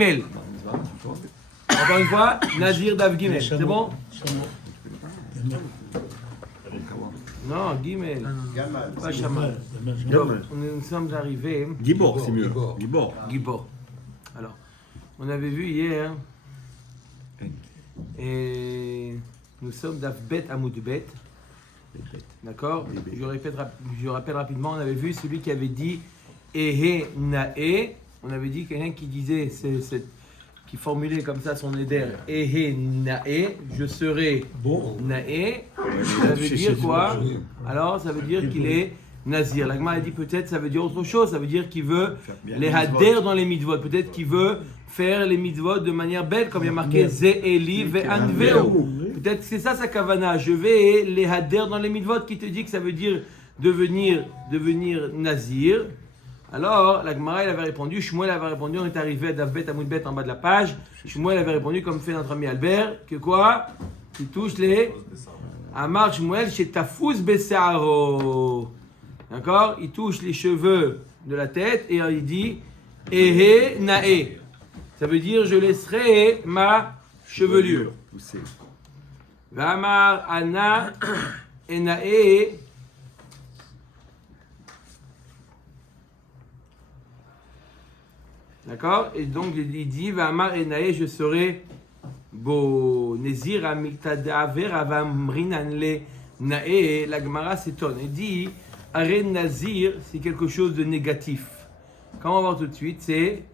Gimel. Encore une fois, Nazir Dav Gimel. C'est bon? Non, Gimel. Pas Shamal. Nous sommes arrivés. Gibor, c'est mieux. Gibor. Gibor. Alors, on avait vu hier. Et nous sommes d'Afbet à Moudbet. D'accord? Je rappelle rapidement, on avait vu celui qui avait dit Ehe Nae. On avait dit quelqu'un qui disait, qui formulait comme ça son éder Ehe Nae, je serai Nae. Ça veut dire quoi? Alors, ça veut dire qu'il est Nazir. La Gemara a dit peut-être ça veut dire autre chose, ça veut dire qu'il veut les hader dans les mitzvot. Peut-être qu'il veut faire les mitzvot de manière belle, comme il y a marqué Ze'eli ve'anveu. Peut-être que c'est ça sa kavana. Je vais les hader dans les mitzvot qui te dit que ça veut dire devenir Nazir. Alors, la Gemara avait répondu, Shmuel avait répondu, on est arrivé à Davbet à Moudbet en bas de la page. Shmuel avait répondu, comme fait notre ami Albert, que quoi? Il touche les Amar Shmuel chez Tafous Bessaro. D'accord? Il touche les cheveux de la tête et il dit Ehe Nae. Ça veut dire je laisserai ma chevelure. Vamar Ana Enae. D'accord? Et donc il dit Vamar Enae, je serai beau. Nezir Amiktadaver Avamrinanle Nae. La Gemara s'étonne. Il dit Aré Nazir, c'est quelque chose de négatif. Quand on va voir tout de suite, c'est,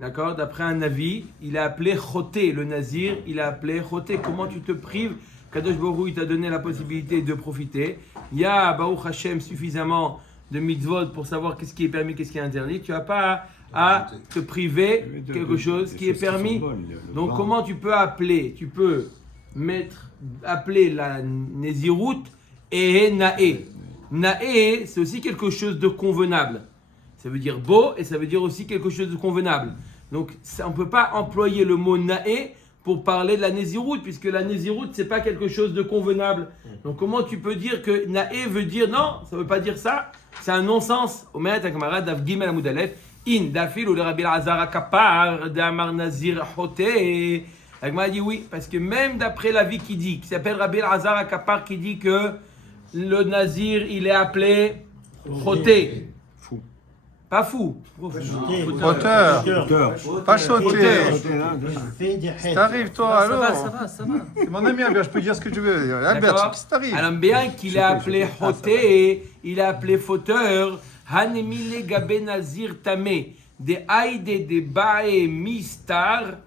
d'accord, d'après un avis, il a appelé Choté, le Nazir, il a appelé Choté. Comment tu te prives? Kadosh Baruch Hu, il t'a donné la possibilité de profiter. Il y a, Baruch Hashem, suffisamment de mitzvot pour savoir qu'est-ce qui est permis, qu'est-ce qui est interdit. Tu n'as pas à te priver quelque chose qui est permis. Donc, comment tu peux appeler? Tu peux appeler la Nézirout et Naé. Naé, c'est aussi quelque chose de convenable. Ça veut dire beau et ça veut dire aussi quelque chose de convenable. Donc, on ne peut pas employer le mot Naé pour parler de la Nézirout, puisque la Nézirout, ce n'est pas quelque chose de convenable. Donc, comment tu peux dire que Naé veut dire non? Ça ne veut pas dire ça. C'est un non-sens. Omer Takmara, Dav Gimel Amoudalef, In, Dafil ou le Rabbi Azar Akapar, Damar Nazir Choté. Agma dit oui, parce que même d'après l'avis qui s'appelle Rabbi Azar Akapar, qui dit que le Nazir, il est appelé Choté. Fou. Pas fou. Auteur. Pas sauté. T'arrives toi, alors. Ça va. C'est mon ami Albert, je peux dire ce que je veux. Albert, qu'est-ce qui t'arrive? Alors bien qu'il a appelé Choté, il a appelé fauteur. Hanemile Gabe Nazir Tamé. Des Haïde des Bae Mistar.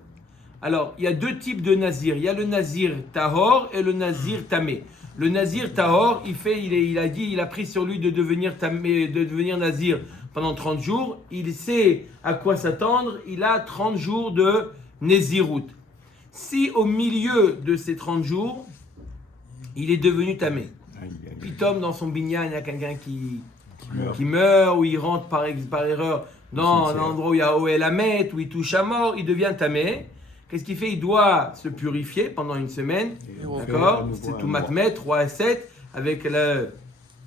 Alors, il y a deux types de Nazir. Il y a le Nazir Tahor et le Nazir Tamé. Le Nazir Tahor, il a pris sur lui de devenir Tamé, de devenir Nazir pendant 30 jours. Il sait à quoi s'attendre. Il a 30 jours de Nézirout. Si au milieu de ces 30 jours, il est devenu Tamé, pitom dans son binyan, il y a quelqu'un qui meurt, ou il rentre par erreur dans un endroit où il y a Oel Hamet, où il touche à mort, il devient Tamé. Qu'est-ce qu'il fait? Il doit se purifier pendant une semaine, d'accord? C'est tout matmet, 3 et 7, avec le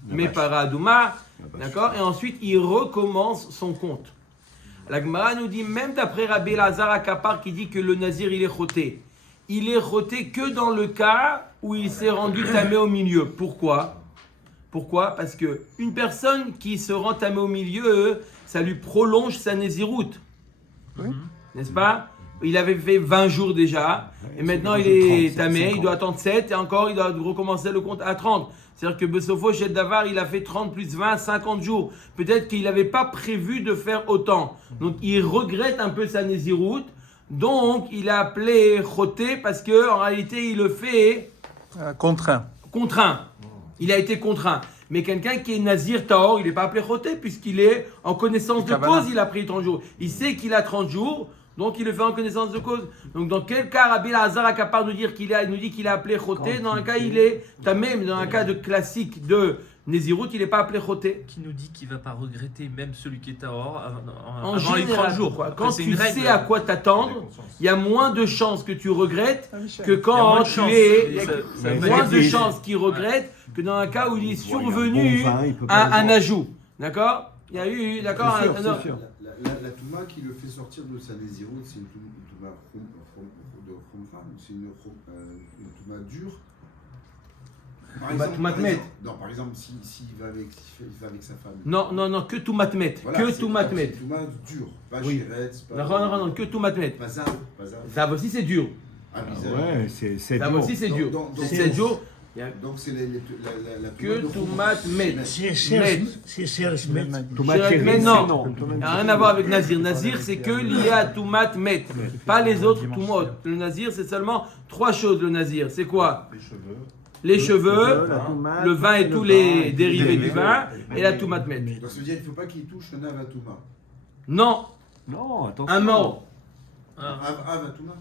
Mepara Adouma, d'accord? Et ensuite, il recommence son compte. La Gemara nous dit, même d'après Rabbi Lazar Akapar qui dit que le Nazir, il est choté. Il est choté que dans le cas où il s'est rendu tamé au milieu. Pourquoi? Parce que une personne qui se rend tamé au milieu, ça lui prolonge sa Nézirout. Oui. N'est-ce pas? Il avait fait 20 jours déjà, et maintenant il est tamé, il doit attendre 7, et encore il doit recommencer le compte à 30. C'est-à-dire que Besofo, chez Davar, il a fait 30 plus 20, 50 jours. Peut-être qu'il n'avait pas prévu de faire autant. Donc il regrette un peu sa Nézirout, donc il a appelé Choté, parce qu'en réalité il le fait Contraint. Il a été contraint. Mais quelqu'un qui est Nazir Tahor, il n'est pas appelé Choté, puisqu'il est en connaissance de cause, il a pris 30 jours. Il sait qu'il a 30 jours, donc il le fait en connaissance de cause. Donc dans quel cas Rabbi Lazar est capable de dire il nous dit qu'il a appelé Choté? Dans un cas il est Tamé, mais dans un cas de classique de Nézirout, il n'est pas appelé Choté. Qui nous dit qu'il ne va pas regretter même celui qui est Tahor En avant les 30 général, jours. quoi. Après, Quand c'est tu une règle. sais à quoi t'attendre, il y a moins de chances que tu regrettes que Il y a quand moins de tu chance. es... Il y Ça a veut moins dire de qu'il- chances qu'il regrette que dans un cas où il est survenu bon vin, il peut pas un le voir. ajout. D'accord? Il y a eu... D'accord? C'est sûr. la Touma qui le fait sortir de sa Nézirut, c'est une Touma de Khumra, c'est une Touma dure. Par exemple, s'il va avec sa femme. Non, que tout matmet. Voilà, que tout matmet. C'est une Touma dure, pas Oui. chiretz, pas. Non, que tout matmet. Pas Zav. Zav aussi c'est dur. Ah, bizarre. Ouais, c'est Zav aussi c'est dur. Donc, C'est 7 jours. Donc c'est la Que de tout Khumra. matmet. C'est Mais non, il n'y a rien à voir avec Nazir. Nazir, c'est que lié à Toumat Met, pas les autres Toumot. Le Nazir, c'est seulement 3 choses, le Nazir. C'est quoi? Les cheveux, le vin et tous les dérivés du vin, et la Toumat Met. Donc ça veut dire qu'il ne faut pas qu'il touche le Nav à Touma. Non, Non, attention. un mort. Av à Touma.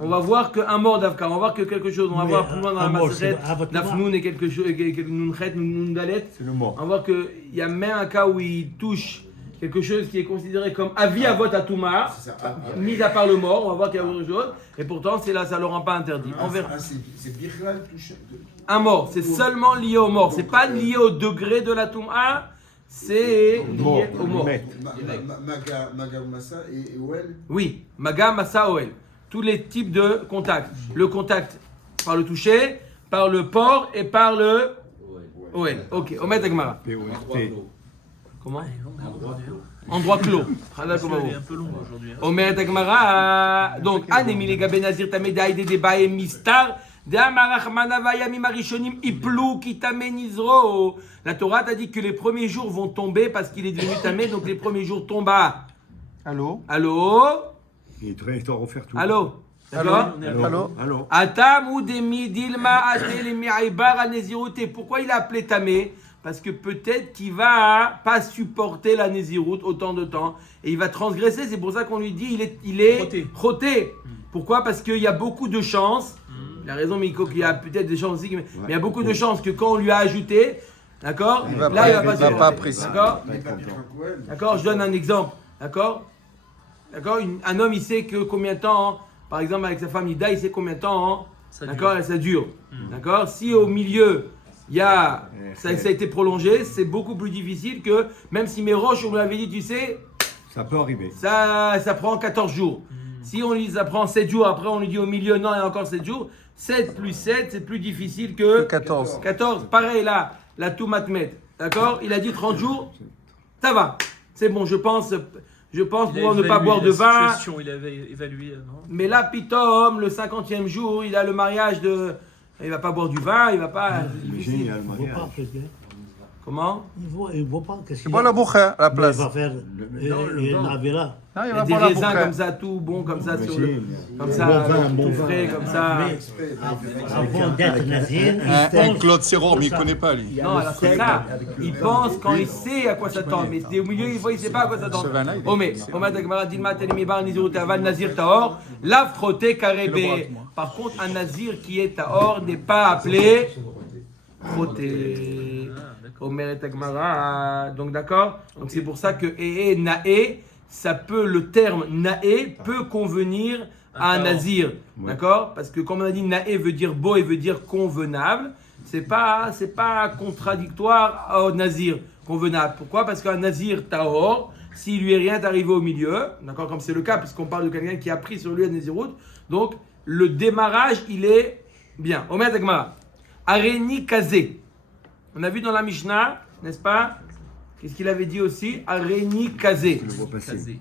On va voir qu'un mort d'Avka, on va voir que quelque chose, on va voir plus loin dans la Maseret, Nafnoun et quelque chose, Nounchet, Noundalet. C'est le mort. On va voir qu'il y a même un cas où il touche quelque chose qui est considéré comme avi avot atouma, C'est ça. mis à part le mort, on va voir qu'il y a autre chose, et pourtant c'est là, ça ne le rend pas interdit. On verra. C'est Birgal touché. Un mort, c'est seulement lié au mort, c'est pas lié au degré de la touma, c'est lié au mort. Maga Massa et Oel. Oui, maga, massa, oel. Tous les types de contacts. Le contact par le toucher, par le port et par le oel. Ok, Omet Agmara. Comment? Endroit clos. Il est un peu long aujourd'hui. hein. Omer Agmara. Donc, Anemi les Gabé Nazir Tamedaï des Bae Mistar. De Amarach Manavaya Mimarishonim Iplou Kitamen. La Torah t'a dit que les premiers jours vont tomber parce qu'il est devenu tamé, donc les premiers jours tombent à. Allô? Il doit refaire tout. Allô? D'accord? Allô. Atam ou demi dilma atel mi'aibar al néziroute. Pourquoi il a appelé tamé? Parce que peut-être qu'il va pas supporter la néziroute autant de temps et il va transgresser. C'est pour ça qu'on lui dit il est roté. Pourquoi? Parce qu'il y a beaucoup de chances. Il a raison, Miko, qu'il y a peut-être des chances aussi, mais il y a beaucoup de chances que quand on lui a ajouté, d'accord, Il va là il va pas apprécier. D'accord, je donne un exemple. D'accord, un homme il sait que combien de temps, par exemple avec sa femme Ida, il sait combien de temps, d'accord, ça dure. D'accord, si au milieu il y a ça a été prolongé, c'est beaucoup plus difficile que même si mes roches on lui avait dit, tu sais, Ça peut arriver. ça prend 14 jours. Si on lui apprend 7 jours, après on lui dit au milieu, non, il y a encore 7 jours. 7 plus 7, c'est plus difficile que 14. 14. Pareil là, la Toumatmet. D'accord? Il a dit 30 jours. Ça va. C'est bon, je pense pouvoir ne pas boire de vin. Il avait évalué, non? Mais là, Pitom, le 50e jour, il a le mariage de. Il va pas boire du vin, il va pas. Imagine, il y a le Il ne mariage. voit pas après. Comment? Il ne voit pas qu'est-ce C'est qu'il bon la boucha à la il place. va faire une avera. Non, il Il y a va des pas la raisins boucha. comme ça, tout bon, comme ça, sur le. Imagine. Comme ça, Bon tout vin. frais, comme ça. Avant d'être nazir, Claude Serron, mais il ne connaît pas lui. Non, alors c'est ça. Il pense quand il sait à quoi s'attendre, mais au milieu, il ne sait pas à quoi s'attendre. Nazir Tahor, la frotter carébé. Par contre, un nazir qui est Tahor n'est pas appelé frotter. Omer et Agmara. Donc d'accord. Donc c'est pour ça que nae, ça peut, le terme nae peut convenir à un nazir. D'accord? Parce que comme on a dit, nae veut dire beau et veut dire convenable. C'est pas contradictoire au nazir convenable. Pourquoi? Parce qu'un nazir tahor, s'il lui est rien arrivé au milieu, d'accord, comme c'est le cas, puisqu'on parle de quelqu'un qui a pris sur lui la naziroute, donc le démarrage, il est bien. Omer Dagmara. Areni kazé. On a vu dans la Mishnah, n'est-ce pas? Qu'est-ce qu'il avait dit aussi? Areni kazé. Je le vois passer.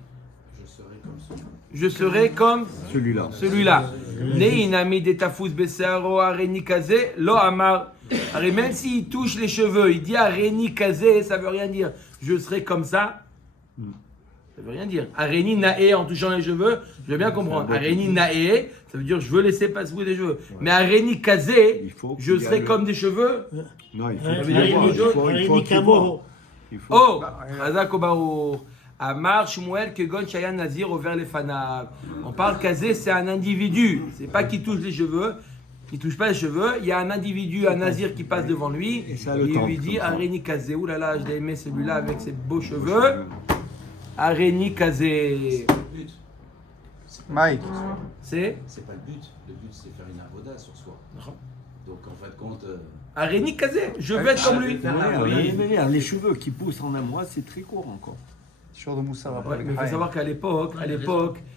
Je serai comme Celui-là. celui-là. Neinami de tafous besaro areni kazé, lo amar. Alors, même s'il touche les cheveux, il dit areni kazé, ça veut rien dire. Je serai comme ça. Ça veut rien dire. Areni nae en touchant les cheveux, je veux bien comprendre. Areni nae, ça veut dire je veux laisser passer des cheveux. Mais areni kazé, Il faut je qu'il y a serai le- comme des cheveux. Non, il faut veut qu'il dire y ait- une il faut- il faut qu'il voit. Il faut- Oh, Razak Obaour. Amar Shmuel Kegon Shayan Nazir over les fanav. On parle kazé, c'est un individu. C'est pas qu'il touche les cheveux. Il touche pas les cheveux. Il y a un individu, un nazir qui passe devant lui. Et ça Il le tente, lui dit comme ça. Areni Kazé. Ouh là là, je l'ai aimé celui-là avec ses beaux cheveux. Areni Kazé. Mike. C'est C'est pas le but. Le but, c'est faire une avoda sur soi. Donc, en fin de compte, Areni Kazé. Je veux être comme lui. Regarde, les cheveux qui poussent en un mois, c'est très court encore. Short de Moussa. Ouais, mais il faut savoir qu'à l'époque,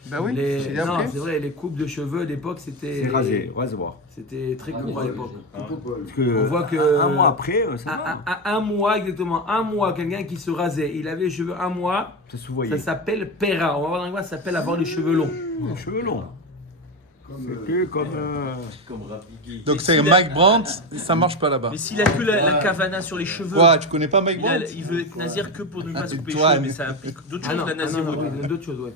Ben oui, les... j'ai non, appris. c'est vrai, les coupes de cheveux à l'époque, c'était C'est rasé, rasoir. c'était très court à l'époque. Parce que On voit que un mois après, ça va. un mois exactement, un mois, quelqu'un qui se rasait, il avait les cheveux un mois, Ça se voyait. ça s'appelle pera. On va voir dans quoi ça s'appelle avoir les cheveux longs. Les cheveux longs. Comme, C'est que comme. Comme Rafiki. Donc c'est Mike Brandt, ça marche pas là-bas. Mais s'il a que la kavana sur les cheveux, Ouais, tu connais pas Mike Brandt? il veut être nazir que pour ne pas Ah, se couper les toi, cheveux, mais- mais ça implique d'autres Ah choses, non, la ah non, non, naziroute. oui, il y a d'autres choses, ouais.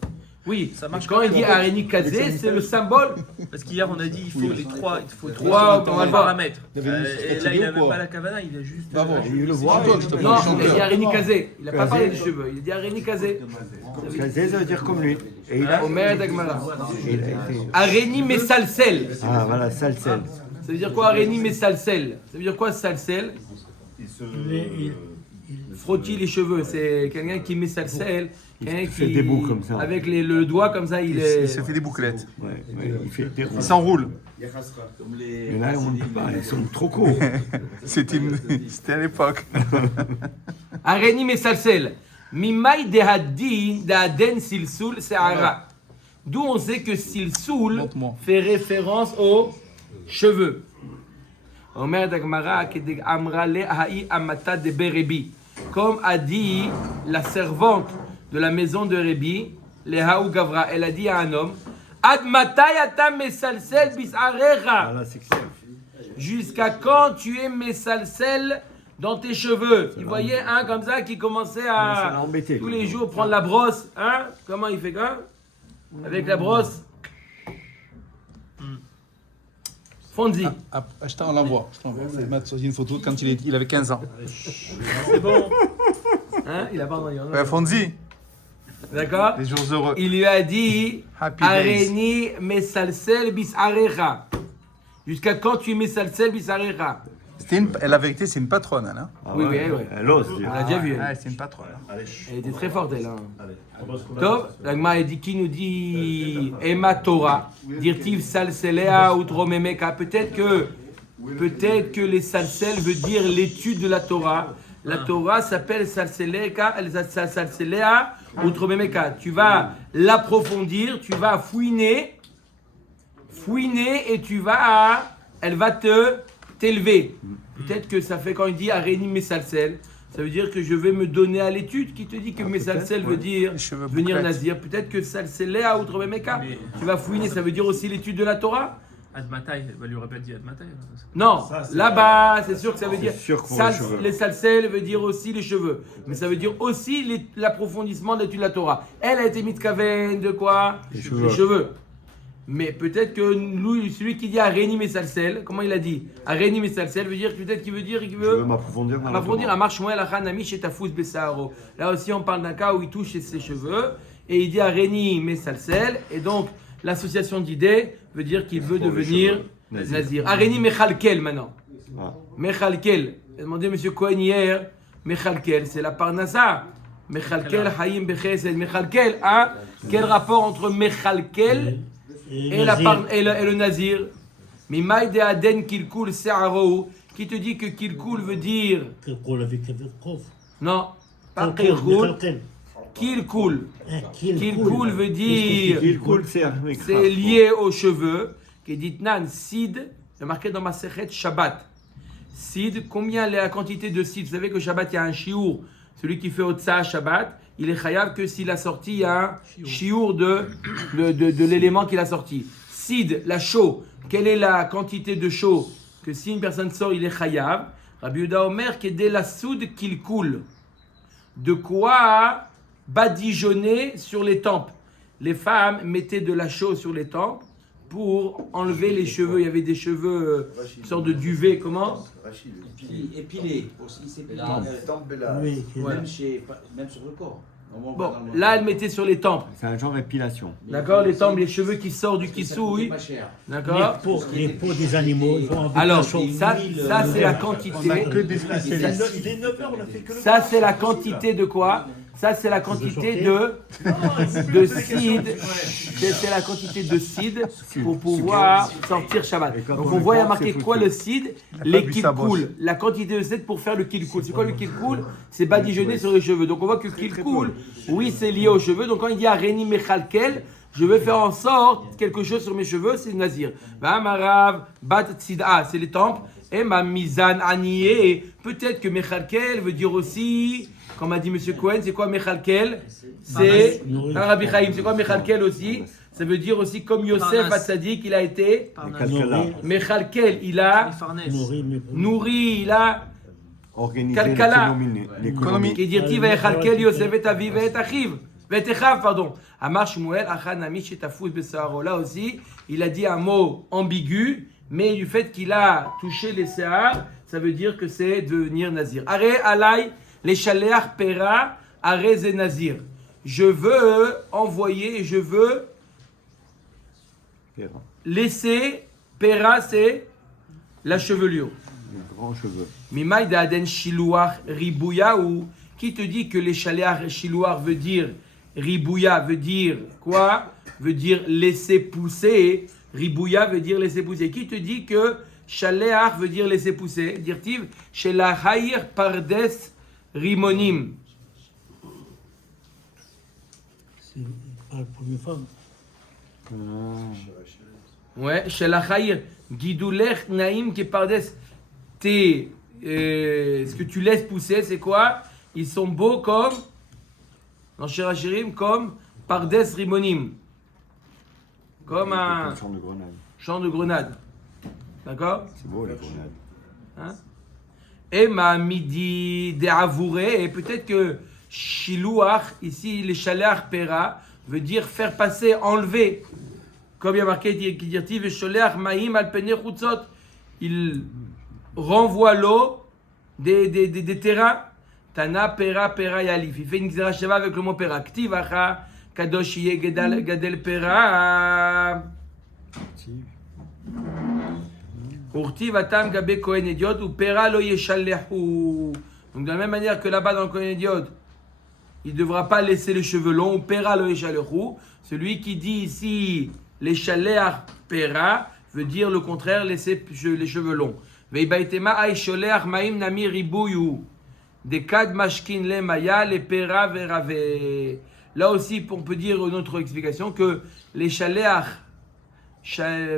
Oui, Ça marche quand pas il dit comme- Areni Kazé, c'est le symbole. Parce qu'hier on a dit il faut les trois, Trois, trois on va le voir. paramètres. Il avait une Et fatigué là il ou a même quoi? pas la kavana, il a juste. Va voir. Il le C'est voit. chanteur, je te Non, parle, il a dit chanteur. Areni Kazé. Il n'a pas Kazé. parlé des cheveux, il a dit Areni Kazé. Kazé, ça veut dire comme lui. Et il a. Omer Dagmara. il a été- Areni Mesalsel. Ah voilà, salsel. Ça veut dire quoi Areni Mesalsel? Ça veut dire quoi salsel? Frotti les cheveux, c'est quelqu'un qui met salsel. Quelqu'un fait des boucles comme ça. Avec le doigt comme ça, il est. Il se fait des bouclettes. Ouais, il fait des Il s'enroule. Yachasra. Comme les. Mais là, on ne peut pas, ils sont trop courts. C'était à l'époque. Areni Mesalsel. Mimai dehaden silsul se'ara. D'où on sait que silsul Montre-moi. fait référence aux cheveux. Omer Dagmara kedeg amra le ha'i amata de berebi. Comme a dit la servante de la maison de Rébi, Lehaou Gavra, elle a dit à un homme, Ad matai ata mesalsel bisarecha. Voilà, c'est clair. Jusqu'à quand tu es mesalsel dans tes cheveux? Il voyait un comme ça qui commençait Ça l'a à embêté, tous lui. les jours prendre la brosse. Hein? Comment il fait quoi? Avec la brosse. Fonzi. Je t'envoie. Mettre une photo quand il avait 15 ans. C'est bon. Hein? Il a pas entendu. Ouais, Fonzi, D'accord? les jours heureux. Il lui a dit Happy days. Areni mesalsel bisarecha. Jusqu'à quand tu es mesalsel bisarecha? La vérité, c'est une patronne, elle. Hein. Ah Oui, ouais. oui, oui. Elle ose. On l'a déjà vu. Elle. Ouais, c'est une patronne. Elle était très forte, elle. Hein. Top. L'agma a dit qui nous dit Emma Torah, dirtiv salselea outromemeka. Peut-être que les salsel veut dire l'étude de la Torah. La Torah s'appelle salselea outromemeka. Tu vas l'approfondir, tu vas fouiner et elle va t'élever. Peut-être que ça fait quand il dit Areni Mesalsel, ça veut dire que je vais me donner à l'étude. Qui te dit que Mesalsel veut dire Les cheveux venir bouclettes. nazir? Peut-être que Salselea outrememeka. Tu vas fouiner, ça veut dire aussi l'étude de la Torah? Admatai, elle lui aurait pas dit Admatai. Non, là-bas, c'est sûr que ça veut dire. sûr pour les cheveux. Les salsel veut dire aussi les cheveux. Mais ça veut dire aussi l'approfondissement de l'étude de la Torah. Elle a été mitkaven de quoi? Les cheveux. Les cheveux. Mais peut-être que lui, celui qui dit Areni Mesalsel, comment il a dit? Areni Mesalsel veut dire peut-être qu'il veut dire qu'il Je veux veut m'approfondir dans la m'approfondir à Torah. marche moelle achanami chez Tafous Bessaro. Là aussi, on parle d'un cas où il touche ses cheveux et il dit Areni Mesalsel. Et donc, l'association d'idées veut dire qu'il veut Pour les devenir cheveux. nazir. Areni Mechalkel maintenant. Ah. Mechalkel. J'ai demandé à M. Cohen hier. Mechalkel, c'est la parnassa. Mechalkel, Hayim Bechesed. Mechalkel, hein? Quel rapport entre Mechalkel et le nazir? Mimai de Aden Kilkul Se'aro. Qui te dit que Kilkul veut dire. Kilkul avec Kof. Non, pas Kilkul. Kilkul. Kilkul veut dire. Il coule, c'est un mec. C'est lié aux cheveux. Qui dit Nan, Sid. C'est marqué dans ma Sechet Shabbat. Sid, combien la quantité de Sid? Vous savez que Shabbat, il y a un chiour. Celui qui fait Otsa Shabbat, il est chayav que s'il a sorti, il y a un chiour de l'élément qu'il a sorti. Sid, la chaux. Quelle est la quantité de chaux que si une personne sort, il est chayav? Rabbi Yehuda Omer, qui est de la soude qu'il coule. De quoi badigeonner sur les tempes. Les femmes mettaient de la chaux sur les tempes pour enlever les cheveux. Il y avait des cheveux, une sorte de duvet, comment? Rachid. Épilé aussi, c'est épilé. Oui, Même sur le corps. Bon, là, elle mettait sur les tempes. C'est un genre d'épilation. D'accord, les tempes, les cheveux qui sortent du kissouille. D'accord. les peaux des animaux, ils vont avec Alors, la chaux. ça c'est la quantité. Que des spécialistes. Il est 9h, on a fait que le Ça, c'est la quantité de quoi? Ça, c'est la quantité de seed. C'est la quantité de seed pour pouvoir sortir Shabbat. Donc on voit, il y a marqué quoi le seed? Les kilkoul. La quantité de seed pour faire le kilkoul. C'est quoi le kilkoul? C'est badigeonner sur les cheveux. Donc on voit que kilkoul, oui, c'est lié aux cheveux. Donc quand il dit Areni Mechalkel, je vais faire en sorte quelque chose sur mes cheveux, c'est nazir. Marav, bat tzida, c'est les tempes. Et ma mizan anié. Peut-être que Mechalkel veut dire aussi, comme a dit M. Cohen, c'est quoi Mechalkel? C'est Rabbi Chaim. C'est quoi Mechalkel aussi? Ça veut dire aussi comme Yosef Hatzadik, il a été Mechalkel, il a nourri, il a Kalkala. L'économie. Qui dit Tichalkel Yosef et Aviv et Achiv. Pardon. Amar Shmuel, Achanami Shetafus Besaharo. Là aussi, il a dit un mot ambigu, mais du fait qu'il a touché les Sehar, ça veut dire que c'est devenir nazir. Are alay les shaleach pera are ze nazir. Je veux envoyer, je veux laisser pera, c'est la chevelure. Les grands cheveux. Mimay da'aden shiluach ribouya ou qui te dit que les shaleach shiluach veut dire ribouya veut dire quoi? Veut dire laisser pousser. Ribouya veut dire laisser pousser. Qui te dit que shaleach veut dire laisser pousser? Dire-t-il chez la haïr pardes rimonim. C'est pas pour une femme. Ouais, chez la haïr guidulech naïm qui pardes. Ce que tu laisses pousser, c'est quoi? Ils sont beaux comme, dans Shirachirim, comme pardes rimonim. Comme un champ de grenade. D'accord? C'est beau la grenade. Hein? Et ma midi de avouré, et peut-être que shilouach, ici les shaleach pera, veut dire faire passer, enlever. Comme il y a marqué qui dit Vesholeach maïm al pene chutzot. Il renvoie l'eau des terrains. Tana pera pera yalif. Il fait une xéra sheva avec le mot pera. Ktivacha kadosh yeh gadel pera. Urti vatam gabe kohen idiot ou pera lo yeshallehu. Donc de la même manière que là-bas dans le kohen idiot, il ne devra pas laisser les cheveux longs. Ou pera lo yeshallehu. Celui qui dit ici les shaleach pera veut dire le contraire, laisser les cheveux longs. Veibaitema ay sholeach maim nami ribuyu. Des kad mashkin le maya le pera verave. Là aussi, on peut dire une autre explication que les shaleach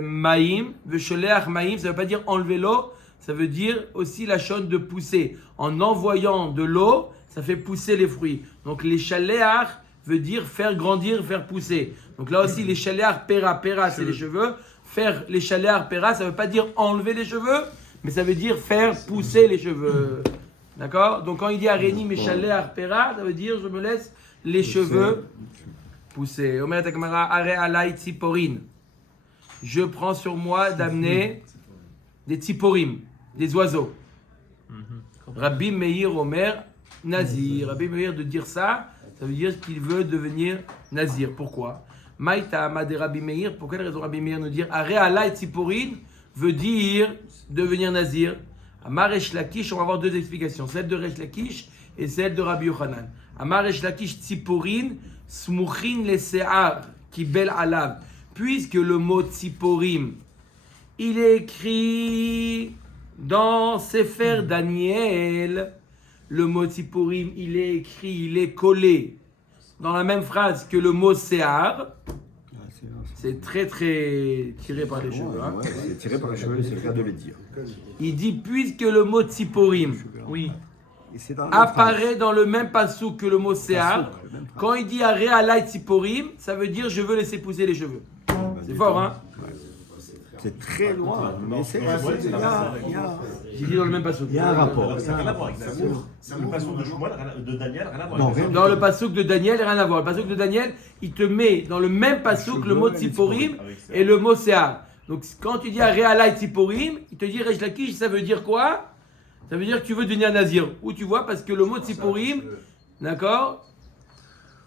maïm, vesholeach maïm, ça ne veut pas dire enlever l'eau, ça veut dire aussi la chose de pousser. En envoyant de l'eau, ça fait pousser les fruits. Donc les shaleach veut dire faire grandir, faire pousser. Donc là aussi, les shaleach pera, pera c'est les cheveux. Faire les shaleach pera, ça ne veut pas dire enlever les cheveux, mais ça veut dire faire pousser les cheveux. D'accord? Donc quand il dit Areni Meshaleach Pera, ça veut dire je me laisse les cheveux pousser. Omer Takmara Are Alay Tziporin. Je prends sur moi d'amener des tziporim, des oiseaux. Rabbi Meir Omer Nazir. Rabbi Meir de dire ça, ça veut dire qu'il veut devenir Nazir. Pourquoi? Maïta Amade Rabbi Meir. Pour quelle raison Rabbi Meir nous dit Are Alay Tziporin veut dire devenir Nazir? Amar Resh Lakish, on va avoir deux explications, celle de Resh Lakish et celle de Rabbi Yochanan. Amar Resh Lakish Tziporin, Smuchin le Se'ar, Kibel Alav. Puisque le mot Tziporim, il est écrit dans Sefer Daniel, le mot Tziporim, il est écrit, il est collé dans la même phrase que le mot Se'ar. C'est très très tiré par les cheveux. Hein. Ouais, c'est tiré par les cheveux, c'est le cas de le dire. Il dit puisque le mot Tziporim apparaît dans le même passouk que le mot Se'ar, quand il dit Are alay Tziporim, ça veut dire je veux laisser pousser les cheveux. C'est fort, hein? C'est très loin, mais c'est J'ai dit dans le même passouk. Il y a un rapport. Ça n'a rien à voir avec ça. Le passouk de Shmuel, de Daniel, rien à voir. Non, Dans le passouk de Daniel, rien à voir. Le passouk de Daniel, il te met dans le même passouk le mot Tziporim et le mot Se'ar. Donc quand tu dis Are alay Tziporim, il te dit Resh Lakish, ça veut dire quoi? Ça veut dire que tu veux devenir nazir. Où tu vois? Parce que le mot Tziporim, d'accord,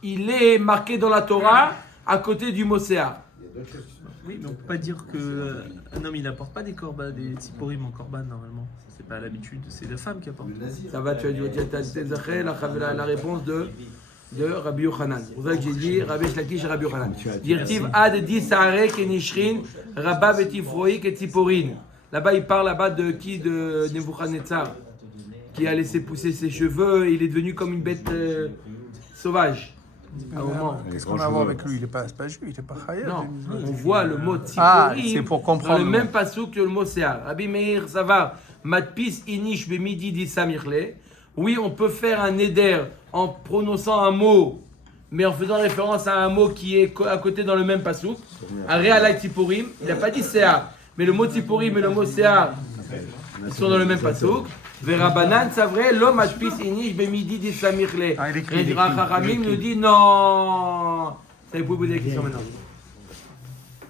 il est marqué dans la Torah à côté du mot Se'ar. Oui, mais on peut pas dire qu'un homme il n'apporte pas des korban, des tziporim en korban normalement. C'est pas l'habitude, c'est la femme qui apporte. Ça va, tu as dit la réponse de de Rabbi Yochanan. C'est pour ça que j'ai dit Rabbi Shlakish et Rabbi Yochanan. Dirtiv ad di saare kenishrin, rabba betifroi ketziporin. Là-bas, il parle là-bas de qui? De Nebuchadnezzar, qui a laissé pousser ses cheveux. Il est devenu comme une bête sauvage. À un moment. Qu'est-ce qu'on a à voir avec lui? Il n'est pas juif, il n'est pas chayav. Non, on voit le mot Ah, tziporim c'est pour dans comprendre. le même passouk que le mot sear. Rabbi Meir Savar, matpis inish bemidi di samirle. Oui, on peut faire un éder en prononçant un mot, mais en faisant référence à un mot qui est à côté dans le même passouk. Aré alay tziporim, il n'a pas dit sear, mais le mot tziporim et le mot sear, ils sont dans le même passouk. Verabanan, c'est vrai, l'homme matpis inish bemidi di samirle. Ah, il écrit. Rachamim nous dit non. Ça, vous pouvez poser la question maintenant.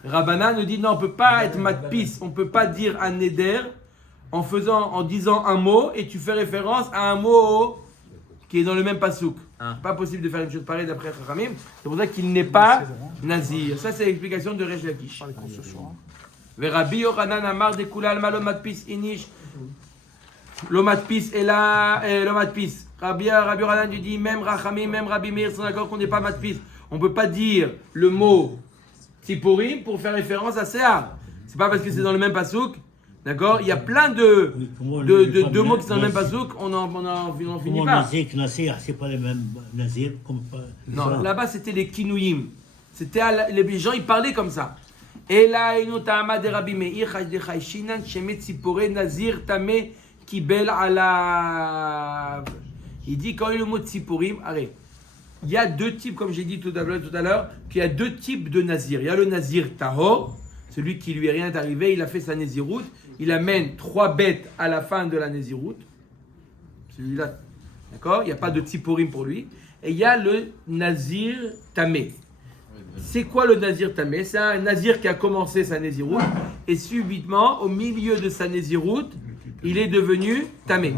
Rabbanan nous dit non, on ne peut pas être matpis, on ne peut pas dire un neder en disant un mot et tu fais référence à un mot qui est dans le même pasouk. C'est pas possible de faire une chose pareille d'après Rachamim. C'est pour ça qu'il n'est pas nazir. Ça, c'est l'explication de Resh Lakish. Rabbi Yochanan amar de kulal malo matpis inish. Lo matpis est là, lo matpis. Rabbi Yochanan lui dit même Rachamim, même Rabbi Meir sont d'accord qu'on n'est pas matpis. On ne peut pas dire le mot Tziporim pour faire référence à Sear. C'est pas parce que c'est dans le même pasouk. D'accord? Il y a plein de mots qui sont dans le même pasouk, on finit pas. Nazir, Nasir, c'est pas les mêmes Nazir comme pas. Non, là-bas c'était les Kinouïm. Les gens ils parlaient comme ça. Et là, il nous t'a de Rabbi Meir, Chajdecha Shinan, Shemet Tzipore, Nazir, Tame, Kibel ala. Il dit quand il y a le mot Tziporim, arrête. Il y a deux types, comme j'ai dit tout à l'heure, qu'il y a deux types de Nazir. Il y a le Nazir Tahor, celui qui lui est rien arrivé, il a fait sa Néziroute, il amène 3 bêtes à la fin de la Néziroute. Celui-là, d'accord? Il n'y a pas de Tziporim pour lui. Et il y a le Nazir Tamé. C'est quoi le Nazir Tamé? C'est un Nazir qui a commencé sa Néziroute et subitement, au milieu de sa Néziroute, il est devenu Tamé.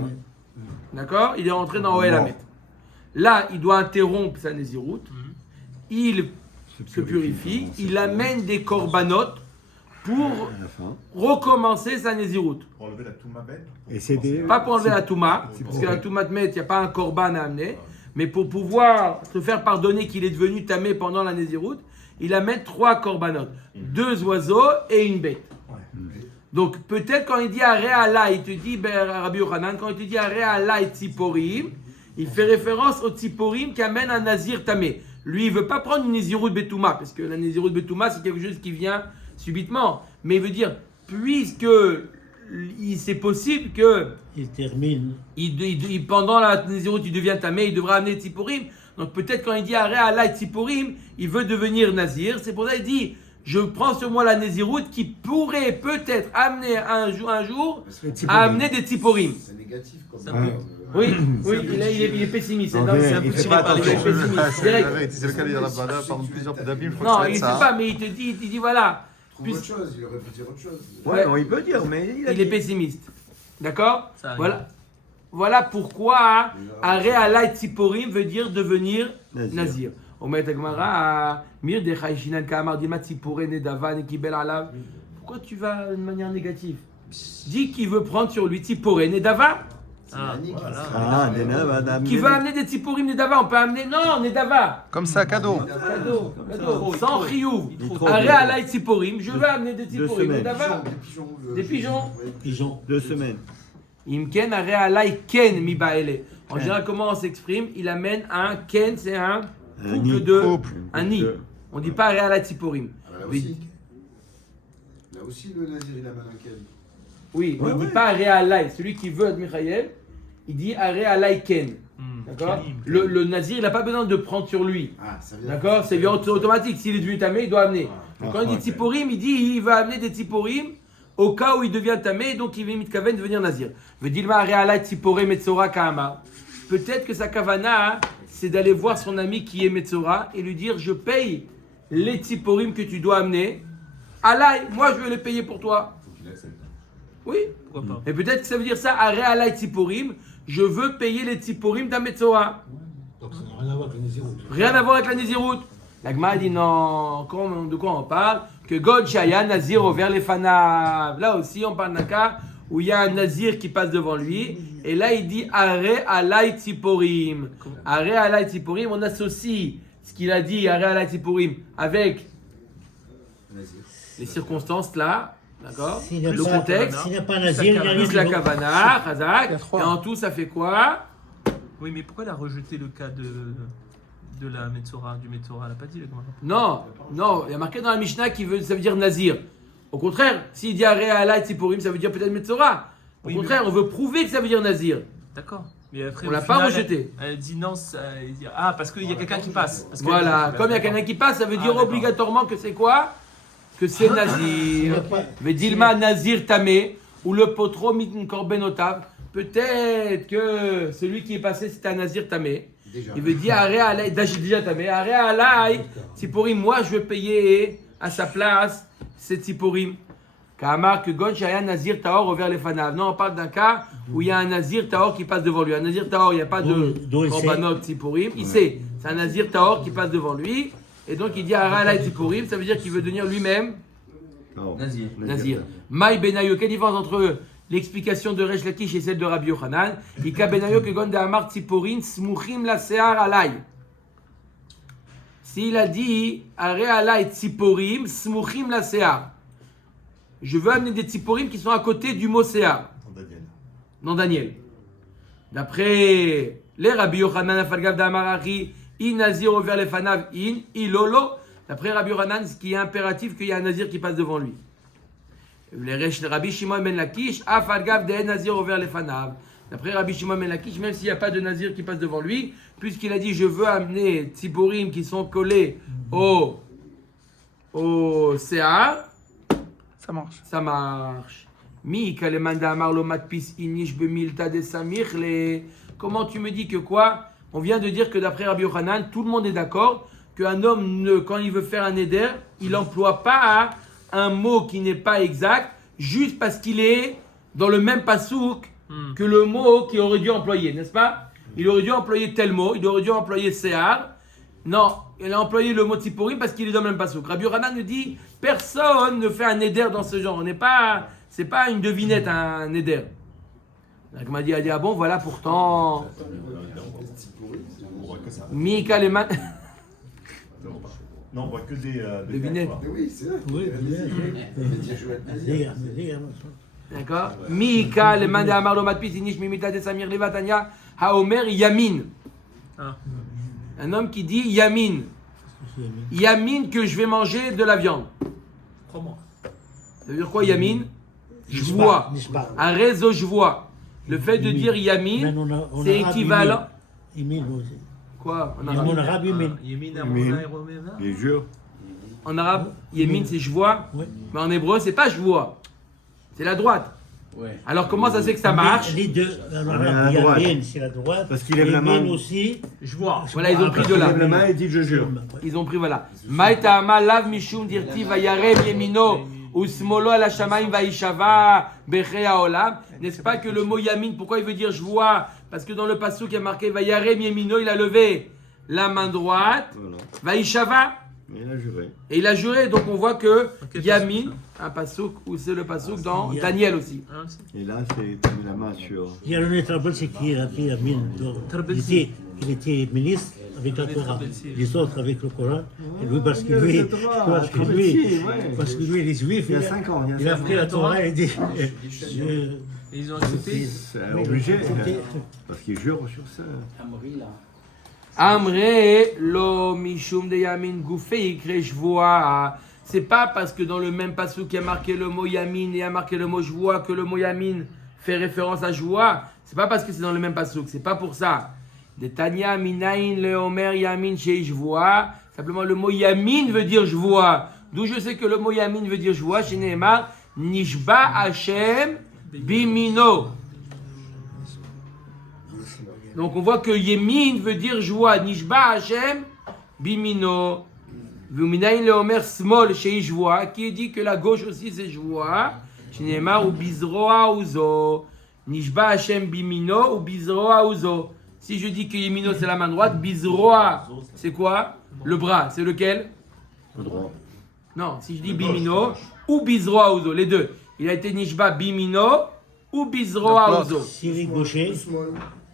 D'accord? Il est rentré dans Oel Hamet. Là, il doit interrompre sa Néziroute. Il se purifie. Il amène des corbanotes pour recommencer sa Néziroute. Pour enlever la touma bête. Et c'est des... Pas pour enlever la Touma, parce que la Touma de Met, il n'y a pas un corban à amener. Mais pour pouvoir se faire pardonner qu'il est devenu tamé pendant la Néziroute, il amène 3 corbanotes. 2 oiseaux et une bête. Donc peut-être quand il dit Aré Allah, il te dit, Rabbi Yochanan, quand il te dit Aré Allah et Tziporim, il fait référence au Tziporim qui amène un Nazir tamé. Lui, il ne veut pas prendre une Néziroute Betouma, parce que la Néziroute Betouma, c'est quelque chose qui vient subitement. Mais il veut dire, puisque c'est possible que Il termine. pendant la Néziroute, il devient tamé, il devra amener Tziporim. Donc peut-être quand il dit Aré Allah et Tziporim, il veut devenir Nazir. C'est pour ça qu'il dit, je prends sur moi la Néziroute qui pourrait peut-être amener un jour à amener des Tziporim. C'est négatif comme ça. Oui, il est pessimiste. Non, C'est un il peu fait tiré pas par les attention. pessimiste. Direct. C'est le cas, il y a là-bas, pendant plusieurs d'abîmes, je crois Non, que il ne ça sait va être pas, ça. mais il dit voilà. Trouve autre chose, il aurait pu dire autre chose. Ouais, on, il peut dire, mais Il est pessimiste. D'accord? Ça arrive. Voilà pourquoi Aré Allah et Tziporim veut dire devenir Nazir. Pourquoi tu vas de manière négative? Dis qu'il veut prendre sur lui Tziporé Nedava. Ah, Qui veut amener des Tziporim Nedava. On peut amener. Non, Nedava. Comme ça, cadeau. Cadeau. Sans Riyouv. Aré Allah et Tziporim. Je veux amener des Tziporim Nedava. Des pigeons. Pigeon. 2 semaines. Imken Aré Allah et Ken mi baele. En général, comment on s'exprime? Il amène un Ken, c'est un couple de. Un nid. On ne dit pas Aré Allah et Tziporim. Là aussi, le Nazir, il amène un Ken. Oui, on ne dit pas Aré Allah. Celui qui veut être Michael, il dit Aré Allah et Ken. D'accord? Le Nazir, il n'a pas besoin de prendre sur lui. Ah, ça vient. D'accord? C'est automatique. S'il est devenu tamé, il doit amener. Donc quand il dit Tziporim, il dit il va amener des Tziporim au cas où il devient tamé, donc il va mitkaven devenir Nazir. Veut dire Aré Allah Tziporé Metzora Kahama. Peut-être que sa kavana, c'est d'aller voir son ami qui est Metzora et lui dire je paye les Tziporim que tu dois amener. Allah, moi je vais les payer pour toi. Oui. Pourquoi pas? Et peut-être que ça veut dire ça, Aré Allah Tziporim, je veux payer les Tziporim d'Ametzora. Donc ça n'a rien à voir avec les Néziroutes. Rien à voir avec la Néziroute. La Gemara dit non, de quoi on parle? Que God Shaya Nazir over les Fanav. Là aussi, on parle d'un cas où il y a un nazir qui passe devant lui. Et là, il dit Are alay tziporim. Are alay tziporim, on associe ce qu'il a dit, Are alay tziporim, avec les circonstances là. D'accord. Le contexte. S'il n'y a pas nazir, il y a Plus la kavana, chazak. Et en tout, ça fait quoi? Oui, mais pourquoi elle a rejeté le cas de la Metzora, du Metzora? Elle n'a pas dit le Gemara. Non, il y a marqué dans la Mishnah ça veut dire nazir. Au contraire, s'il dit Are alay tziporim, ça veut dire peut-être Metzora. Au contraire, on veut prouver que ça veut dire nazir. D'accord. Mais après, On l'a pas rejeté. Elle dit non, elle dit, parce qu'il y a quelqu'un qui passe. Parce que- Voilà, comme il y a quelqu'un qui passe, ça veut dire d'accord. obligatoirement que c'est quoi? Que c'est nazir. Mais Dilma nazir tamé, ou le potro mit korbenotav. Peut-être que celui qui est passé c'était un nazir tamé. Déjà. Il veut dire arrêt alay, déjà tamé, arrêt alay, tziporim, moi je veux payer à sa place ces tziporim. Kamar que gon shaya nazir taor vers les fanav. Non, on parle d'un cas où il y a un nazir taor qui passe devant lui. Un nazir taor, il n'y a pas de korbanot tziporim. Il sait, c'est un nazir taor qui passe devant lui. Et donc il dit arrêt alay tziporim, ça veut dire qu'il veut devenir lui-même nazir. Maï benayo, quelle différence entre l'explication de Resh Lakish et celle de Rabbi Yochanan? Ika benayo que gon de amar tziporim smuchim la sear alay. S'il a dit arrêt alay tziporim smuchim la sear. Je veux amener des tziporim qui sont à côté du mot sear. Dans Daniel. D'après les Rabbi Yochanan afalgav d'amarachi in nazir vers les fanav in ilolo. D'après Rabbi Yochanan, ce qui est impératif qu'il y ait un nazir qui passe devant lui. Les Rabbi Shimon ben Lakish afalgav de nazir vers les fanav. D'après Rabbi Shimon ben Lakish, même s'il n'y a pas de nazir qui passe devant lui, puisqu'il a dit je veux amener tziporim qui sont collés au sear. Ça marche. Comment tu me dis que quoi? On vient de dire que d'après Rabbi Yochanan, tout le monde est d'accord qu'un homme, quand il veut faire un éder, il n'emploie pas un mot qui n'est pas exact, juste parce qu'il est dans le même pasouk que le mot qu'il aurait dû employer, n'est-ce pas? Il aurait dû employer tel mot, il aurait dû employer sear. Non, il a employé le mot tziporim parce qu'il est dans le même pasouk. Rabbi Yochanan nous dit, personne ne fait un éder dans ce genre. C'est pas une devinette, un éder. Donc, m'a dit, ah bon, voilà pourtant. Mika les man. Non, on voit que des devinettes. Mais oui, c'est vrai. Oui, D'accord. Mika les man de Amar lo matpis inish mimita de Samir Levatania haomer yamin. Un homme qui dit yamin. Yamin que je vais manger de la viande. Crois-moi. Ça veut dire quoi yamin? Je vois. Un réseau je vois. Le fait de dire yamin, c'est équivalent. Quoi en arabe? Les jeux. En arabe, yamin c'est je vois. Mais en hébreu, c'est pas je vois. C'est la droite. Ouais. Alors comment ça se fait que ça marche? Les deux, la droite. Yamin, c'est la droite. Parce qu'il lève la main. Aussi. Je vois. Voilà, ils ont pris de Il là. lève la main et dit je jure. Ils ont pris, voilà. Maïta'ama lav mishum dirti vayarem yemino usmolo ala shamaim vaishava bechei haolam. N'est-ce pas que le mot yamin, pourquoi il veut dire je vois? Parce que dans le passouk il y a marqué vayarem yemino, il a levé la main droite, Voilà. vaishava. Mais il a juré. Et il a juré, donc on voit que yamin, un passouk, ou c'est le passouk dans Daniel aussi. Et là, c'est il met la main sur. Il y a le Trabel, c'est qui a fait Yamin. Il était ministre avec la Torah. Les autres avec le Coran. Et lui, parce que lui, les Juifs, Il y a 5 ans. il a pris la Torah et dit. Ils ont accepté. C'est obligé. Parce qu'il jure sur ça. Amri, là. Amre lo mishum de yamin goufé ikre je vois. C'est pas parce que dans le même passouk il y a marqué le mot yamin et il y a marqué le mot je vois que le mot yamin fait référence à je vois. C'est pas parce que c'est dans le même passouk, c'est pas pour ça. De Tanya minayin le omer yamin chez je vois. Simplement le mot yamin veut dire je vois. D'où je sais que le mot yamin veut dire je vois. Chez Nehemar nishba Hashem bimino. Donc on voit que Yemin veut dire joie. Nishba Hashem bimino. Vuminayin le omer smol chez joie. Qui dit que la gauche aussi c'est joie. Shinemar ou bizroa uzo. Nishba Hashem bimino ou bizroa uzo. Si je dis que Yemino c'est la main droite, bizroa c'est quoi? Le bras. C'est lequel? Le droit. Non, si je dis bimino ou bizroa uzo, les deux. Il a été nishba bimino ou bizroa uzo. S'il est gaucher,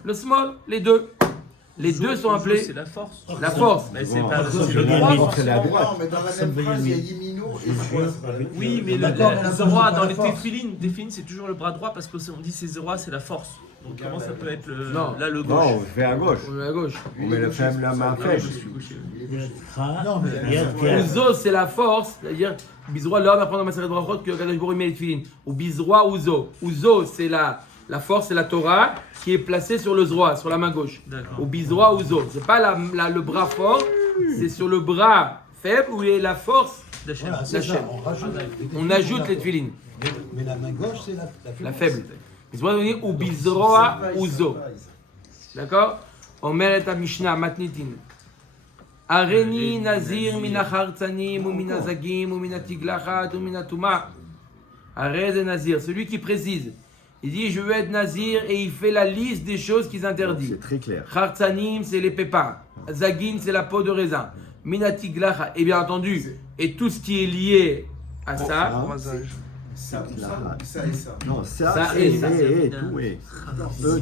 Le small, les deux. Les deux sont appelés C'est la force. la force. Mais c'est Bon. pas D'accord, c'est le je droit. l'ai forcément. Non, mais dans la Ça me même veut phrase, il y a dire Yemino et Zroa, c'est pas la même chose. Oui, mais D'accord, mais le la Zoroa force, dans c'est les pas la force. téfilines, c'est toujours le bras droit parce qu'on dit c'est Zoroa, c'est la force. Donc comment ça peut être le, Non. là le gauche? Non, on fait à gauche. On met à gauche. On met la main faible. non, mais Uzo, c'est la force, c'est-à-dire, bizroa, l'homme apprend dans ma série de brachot que Kadosh Baruch Hu met les tefilines. Ou bizroa, uzo. Uzo, c'est la force, c'est la Torah qui est placée sur le zroa, sur la main gauche. D'accord. Au bizroa, uzo. C'est pas le bras fort, c'est sur le bras faible où est la force. D'Hachem. Voilà, c'est ça. D'Hachem. On rajoute les tefilines. Mais la main gauche, c'est La faible. Bizroa, on dit ou bizroa, uzo. D'accord? Omer et Mishnah, matnitin. Areni nazir min achartzanim ou min azagim ou min atiglachat ou min atuma. Arez et nazir, celui qui précise. Il dit je veux être nazir et il fait la liste des choses qu'ils interdisent. C'est très clair. Chartzanim, c'est les pépins. Zagin, c'est la peau de raisin. Min atiglacha, et bien entendu, et tout ce qui est lié à ça. Ça ou ça, ça et ça. Non, ça Ça et et ça. tout. Et.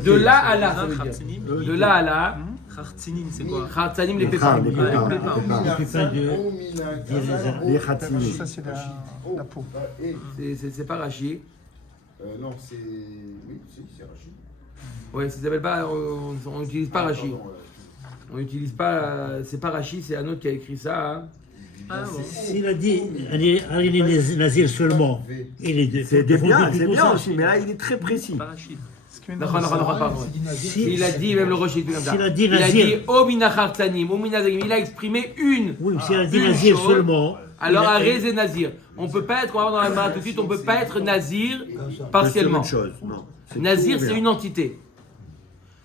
De là à là, ça veut dire. Khartzinim. De là à là. Khartzinim, c'est quoi? Chartzanim, les Les pépins. pépins, les pépins. Les pépins Les khatini. Ça, c'est la peau. C'est pas Rachi. Non, c'est. Oui, c'est Rachid. Ouais, ça s'appelle pas. On n'utilise pas Rachi. On n'utilise pas. C'est pas Rachi, c'est un autre qui a écrit ça. Hein. Ah bon. S'il a dit Aréni Nazir seulement, il est C'est défendu bien, tout c'est bien ça. aussi, mais là il est très précis. Parachute. Non, pardon. Il a dit, même le Rocher, comme ça. S'il a dit Il a Nazir. dit Omina Chartzanim, Omina Zagim. Il a exprimé une. Oui, s'il a dit Une Nazir chose. seulement. Alors, il a- Arez et Nazir. On peut pas être, on va voir dans la barre tout de suite, on peut pas être Nazir partiellement. C'est une chose, non. Nazir, tout c'est bien. une entité.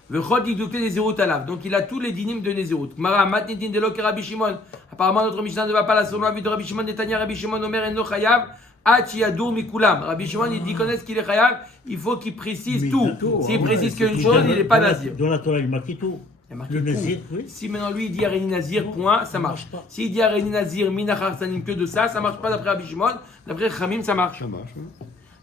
Le Chod Yigdouké Nézirut Alav. Donc, il a tous les dinim de Nézirut. Mara, Matnitin, Delo, Rabbi Shimon. Apparemment, notre Mishnah ne va pas la selon l'avis de Rabbi Shimon, Netanya, Rabbi Shimon, Omer, Enno, Chayav, Hachi, Yadour, Mikulam. Rabbi Shimon, il dit, connaissent qu'il est Chayav, il faut qu'il précise Mais tout. tout, S'il ouais, précise c'est qu'une tout. chose, il n'est pas Nazir. Dans la Torah, il marque tout. Il a marqué Le tout. Nazir, oui. Si maintenant lui il dit Aréni Nazir, point, ça marche. S'il dit Aréni Nazir, Mina Chartzanim, que de ça marche pas d'après Rabbi Shimon. D'après Chamim, ça marche. Ça marche.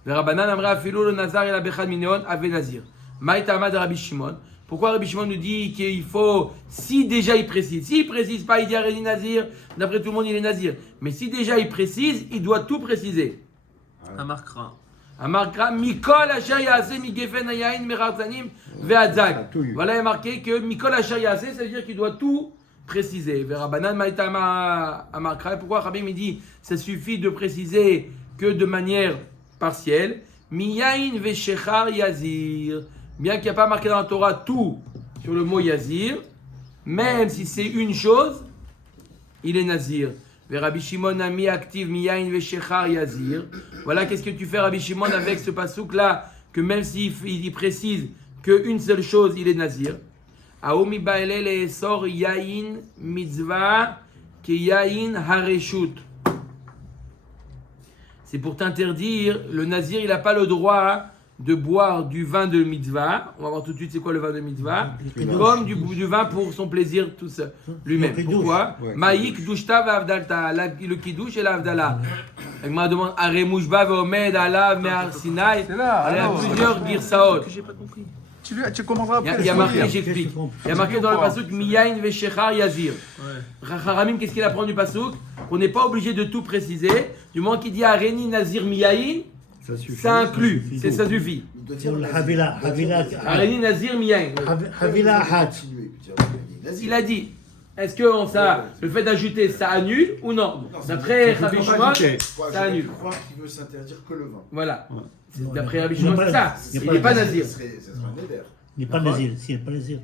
Le Rabbanan Amra Afilo, le Nazar et la Bechad Mineon, Ave Nazir. Maïta Amad Rabbi Shimon. Pourquoi Rabbi Shimon nous dit qu'il faut, si déjà il précise, s'il précise pas, il dit Aréni Nazir, d'après tout le monde il est Nazir. Mais si déjà il précise, il doit tout préciser. Amarkra. Amarkra, Mikol Asher Yaase, Migefen Ayain, Merarzanim, Ve'adzag. Voilà, il est marqué que Mikol Asher Yaase, ça veut dire qu'il doit tout préciser. Verabanan Maïtama Amarkra. Pourquoi Rabbi me dit ça suffit de préciser que de manière partielle. Miyain Veshechar Yazir. Bien qu'il n'y a pas marqué dans la Torah tout sur le mot Yazir, même si c'est une chose, il est Nazir. Rabbi Shimon a mis active Miyain Veshechar Yazir. Voilà, qu'est-ce que tu fais, Rabbi Shimon, avec ce pasouk-là, que même s'il précise qu'une seule chose, il est Nazir. Aomi Baele le Sor Yain Mitzvah Ki Yain Hareshut. C'est pour t'interdire, le Nazir, il n'a pas le droit de boire du vin de mitzvah. On va voir tout de suite c'est quoi le vin de mitzvah. Comme du vin pour son plaisir tout seul, lui-même. Pourquoi Maïk douchta v'avdalta, le kiddush et l'avdala. Il m'a demandé Aremouchba ve'omed alav me'ar Sinai. Il y a plusieurs girsaot. Que j'ai pas compris. Tu comprendras après. Il y a marqué, j'explique. Il y a marqué dans le pasuk Miyain veshechar yazir. Racharamim, qu'est-ce qu'il apprend du pasuk? Qu'on n'est pas obligé de tout préciser. Du moment qu'il dit Areni Nazir Miyain, ça inclut, ça suffit. Havila, Areni Nazir Miyain. Havila Hat. Il a dit, est-ce que ça, le fait d'ajouter, ça annule ou non? D'après Rabbi Shimon, ça annule. Je crois qu'il veut s'interdire que le vin. Voilà. D'après Rabbi Shimon, c'est ça. Il n'est pas Nazir. Ça serait un éder. Il n'est pas Nazir, s'il n'est pas Nazir.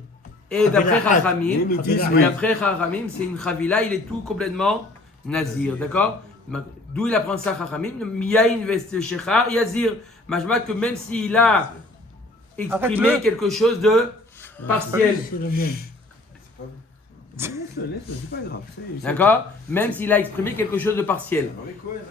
Et d'après Chachamim, c'est une Chavila, il est tout complètement Nazir, d'accord? D'où il apprend ça Chachamim, Miyain Veshechar Yazir. Majma que même s'il a exprimé quelque chose de partiel. C'est le même. C'est pas grave. D'accord? Même s'il a exprimé quelque chose de partiel.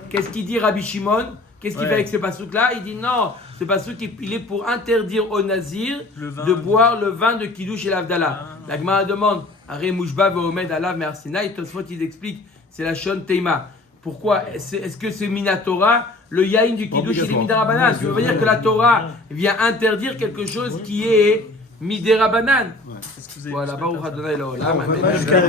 Qu'est-ce qu'il dit Rabbi Shimon? Qu'est-ce qu'il fait avec ce pasouk-là? Il dit non, ce pasouk il est pour interdire aux Nazirs de boire le vin de Kiddush et l'Avdallah. La Gemara demande Aré Mouchba ve'omed alav me'ar Sinai. Tosfot ils expliquent, c'est la Shon Teima. Pourquoi? Est-ce que c'est Minatora? Le yaïn du Kiddush, il est Midarabanan. Ça veut dire que la Torah vient interdire quelque chose qui est Midarabanan. Est-ce que vous avez Voilà, Baruch Adonai L'Olam. Amen. Jusqu'à